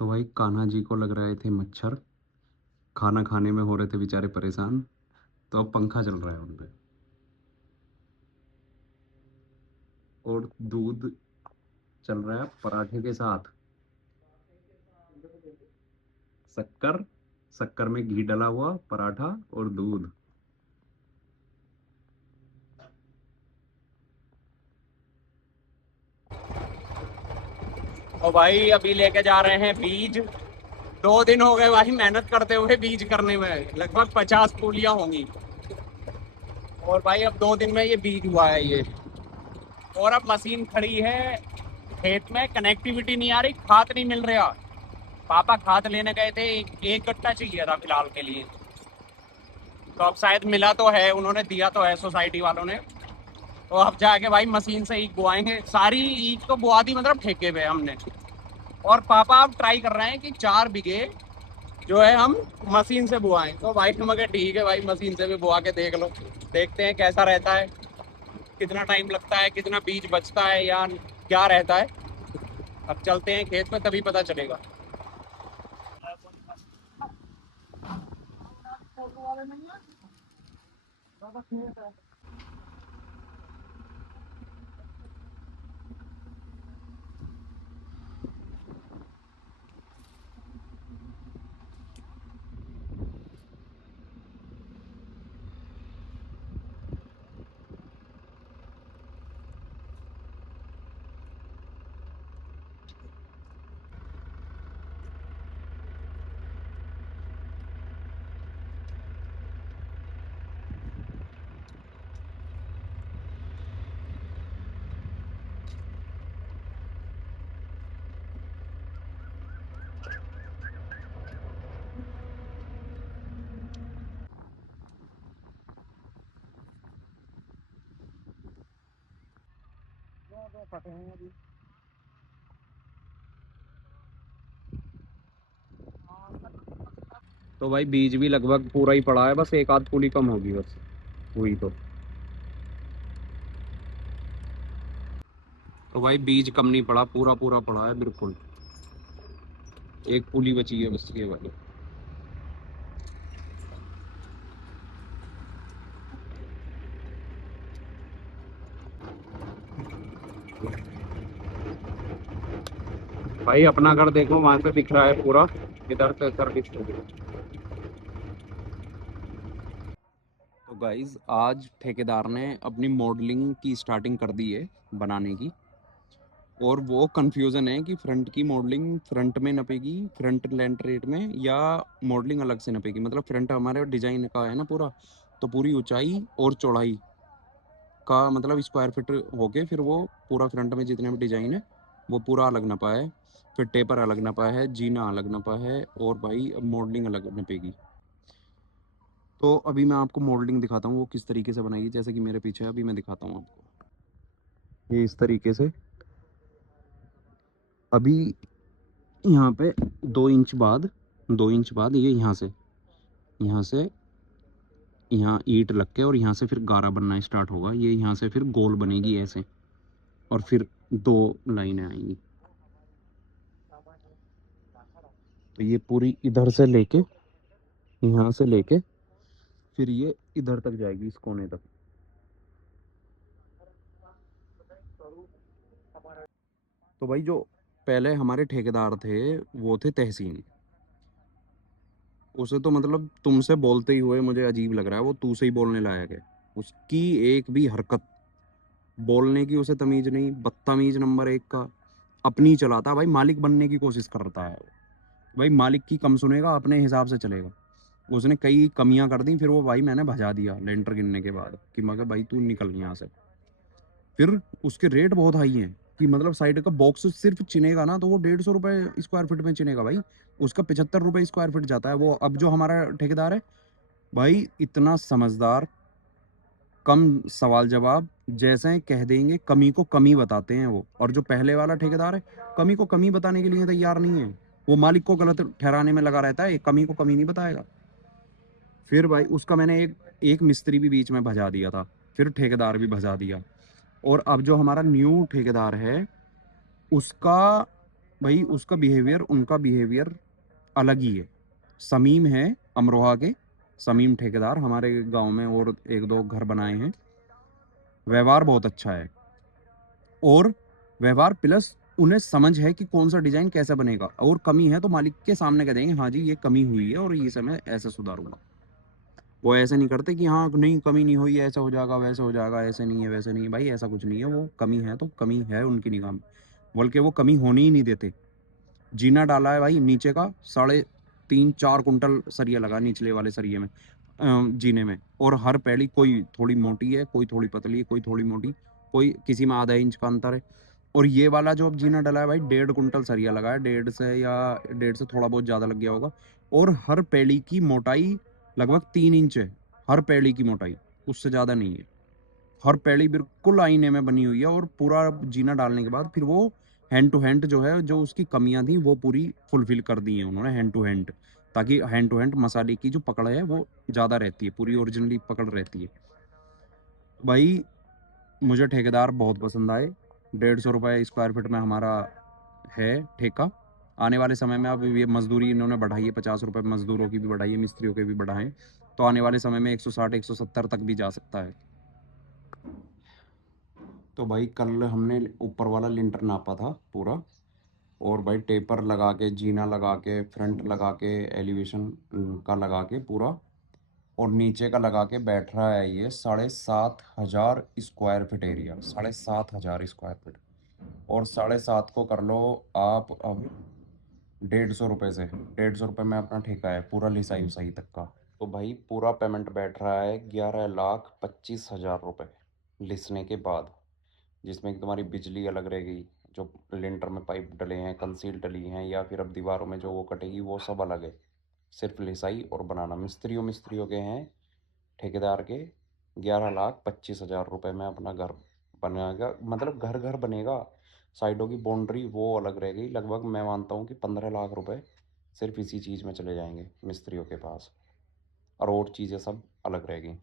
तो भाई कान्हा जी को लग रहे थे मच्छर, खाना खाने में हो रहे थे बेचारे परेशान, तो अब पंखा चल रहा है उन पे। और दूध चल रहा है पराठे के साथ। शक्कर, शक्कर में घी डला हुआ पराठा और दूध। और भाई अभी लेके जा रहे हैं बीज। 2 दिन हो गए भाई मेहनत करते हुए बीज करने में, लगभग 50 पूलियां होंगी। और भाई अब 2 दिन में ये बीज हुआ है ये। और अब मशीन खड़ी है खेत में, कनेक्टिविटी नहीं आ रही, खाद नहीं मिल रहा। पापा खाद लेने गए थे, एक गट्टा चाहिए था फिलहाल के लिए। तो अब शायद मिला तो है, उन्होंने दिया तो है सोसाइटी वालों ने। तो अब जाके भाई मशीन से ईख बुआएंगे। सारी ईख तो बुआ दी, मतलब ठेके पे हमने। और पापा अब ट्राई कर रहे हैं कि 4 बीघे जो है हम मशीन से बुआएं। तो भाई हम कहा ठीक है भाई, मशीन से भी बुआ के देख लो, देखते हैं कैसा रहता है, कितना टाइम लगता है, कितना बीज बचता है या क्या रहता है। अब चलते हैं खेत में, तभी पता चलेगा। तो भाई बीज भी लगभग पूरा ही पड़ा है, बस एक आध पूली कम होगी बस, हुई तो भाई बीज कम नहीं पड़ा, पूरा पूरा पड़ा है बिल्कुल। एक पूली बची है बस ये वाली। भाई अपना घर देखो, वहां से दिख रहा है पूरा, इधर से सर्विस हो गई। तो गाइज आज ठेकेदार ने अपनी मॉडलिंग की स्टार्टिंग कर दी है बनाने की। और वो कंफ्यूजन है कि फ्रंट की मॉडलिंग फ्रंट में नपेगी, फ्रंट लेंट रेट में, या मॉडलिंग अलग से नपेगी। मतलब फ्रंट हमारे डिजाइन का है ना पूरा, तो पूरी ऊंचाई और चौड़ाई का मतलब स्क्वायर फीट होके फिर वो पूरा फ्रंट में जितने भी डिजाइन है वो पूरा अलग नपा है। फिर टेपर अलग नपा है, जीना अलग नपा है, और भाई मॉडलिंग अलग नपेगी। तो अभी मैं आपको मॉडलिंग दिखाता हूँ वो किस तरीके से बनाई है। जैसे कि मेरे पीछे है, अभी मैं दिखाता हूँ आपको। ये इस तरीके से अभी यहाँ पे 2 इंच बाद, 2 इंच बाद ये यहाँ से यहाँ ईंट लग के और यहाँ से फिर गारा बनना स्टार्ट होगा। ये यहाँ से फिर गोल बनेगी ऐसे, और फिर 2 लाइनें आएंगी। तो ये पूरी इधर से लेके, यहाँ से लेके फिर ये इधर तक जाएगी, इस कोने तक। तो भाई जो पहले हमारे ठेकेदार थे वो थे तहसीन। उसे तो मतलब तुमसे बोलते ही हुए मुझे अजीब लग रहा है, वो तू से ही बोलने लायक है। उसकी एक भी हरकत, बोलने की उसे तमीज नहीं, बदतमीज नंबर 1 का। अपनी चलाता है भाई, मालिक बनने की कोशिश करता है वो। भाई मालिक की कम सुनेगा, अपने हिसाब से चलेगा। उसने कई कमियां कर दी, फिर वो भाई मैंने भजा दिया लेंटर गिनने के बाद कि मगर भाई तू निकल यहाँ से। फिर उसके रेट बहुत हाई हैं कि मतलब साइड का बॉक्स सिर्फ चिनेगा ना तो वो 150 रुपये स्क्वायर फीट में चिनेगा भाई। उसका 75 रुपये स्क्वायर फीट जाता है वो। अब जो हमारा ठेकेदार है भाई, इतना समझदार, कम सवाल जवाब, जैसे कह देंगे कमी को कमी बताते हैं वो। और जो पहले वाला ठेकेदार है, कमी को कमी बताने के लिए तैयार नहीं है। वो मालिक को गलत ठहराने में लगा रहता है, कमी को कमी नहीं बताएगा। फिर भाई उसका मैंने एक एक मिस्त्री भी बीच में भजा दिया था, फिर ठेकेदार भी भजा दिया। और अब जो हमारा न्यू ठेकेदार है, उसका भाई उसका बिहेवियर, उनका बिहेवियर अलग ही है। समीम है अमरोहा के, समीम ठेकेदार हमारे गांव में और एक दो घर बनाए हैं। व्यवहार बहुत अच्छा है, और व्यवहार प्लस उन्हें समझ है कि कौन सा डिजाइन कैसे बनेगा, और कमी है तो मालिक के सामने कह देंगे हाँ जी ये कमी हुई है और ये समय ऐसे सुधारूंगा। वो ऐसे नहीं करते कि हाँ नहीं कमी नहीं हुई, ऐसा हो जाएगा वैसे हो जाएगा, ऐसे नहीं है वैसे नहीं है। भाई ऐसा कुछ नहीं है, वो कमी है तो कमी है उनकी निगाह में, बल्कि वो कमी होने ही नहीं देते। जीना डाला है भाई नीचे का, 3.5-4 कुंटल सरिया लगा निचले वाले सरिये में, जीने में। और हर पैड़ी कोई थोड़ी मोटी है, कोई थोड़ी पतली है, कोई थोड़ी मोटी, कोई किसी में आधा इंच का अंतर है। और ये वाला जो अब जीना डला है भाई, 1.5 कुंटल सरिया लगा है, 1.5 से थोड़ा बहुत ज़्यादा लग गया होगा। और हर पैड़ी की मोटाई लगभग 3 इंच है, हर पैड़ी की मोटाई, उससे ज़्यादा नहीं है। हर पैड़ी बिल्कुल आईने में बनी हुई है, और पूरा जीना डालने के बाद फिर वो हैंड टू हैंड जो है, जो उसकी कमियां थी वो पूरी फुलफिल कर दी हैं उन्होंने हैंड टू हैंड, ताकि हैंड टू हैंड मसाले की जो पकड़ है वो ज़्यादा रहती है, पूरी ओरिजिनली पकड़ रहती है। भाई मुझे ठेकेदार बहुत पसंद आए। 150 रुपये स्क्वायर फीट में हमारा है ठेका। आने वाले समय में अब ये मजदूरी इन्होंने बढ़ाई है, 50 रुपये मजदूरों की भी बढ़ाई है, मिस्त्रियों के भी बढ़ाएं, तो आने वाले समय में 160-170 तक भी जा सकता है। तो भाई कल हमने ऊपर वाला लिंटर नापा था पूरा, और भाई टेपर लगा के, जीना लगा के, फ्रंट लगा के, एलिवेशन का लगा के पूरा, और नीचे का लगा के बैठ रहा है ये 7,500 square feet area, 7,500 square feet. और 7.5 को कर लो आप अब 150 रुपये से, 150 रुपये में अपना ठेका है पूरा लिसाई उसाई तक का। तो भाई पूरा पेमेंट बैठ रहा है 11,25,000 रुपये लिसने के बाद, जिसमें कि तुम्हारी बिजली अलग रहेगी, जो लिंटर में पाइप डले हैं, कंसील डली हैं, या फिर अब दीवारों में जो वो कटेगी वो सब अलग है। सिर्फ लिसाई और बनाना मिस्त्रियों के हैं, ठेकेदार के 11,25,000 रुपये में अपना घर बनेगा, मतलब घर घर बनेगा। साइडों की बाउंड्री वो अलग रहेगी, लगभग मैं मानता हूँ कि 15 लाख रुपए सिर्फ इसी चीज़ में चले जाएंगे मिस्त्रियों के पास, और चीज़ें सब अलग रहेगी।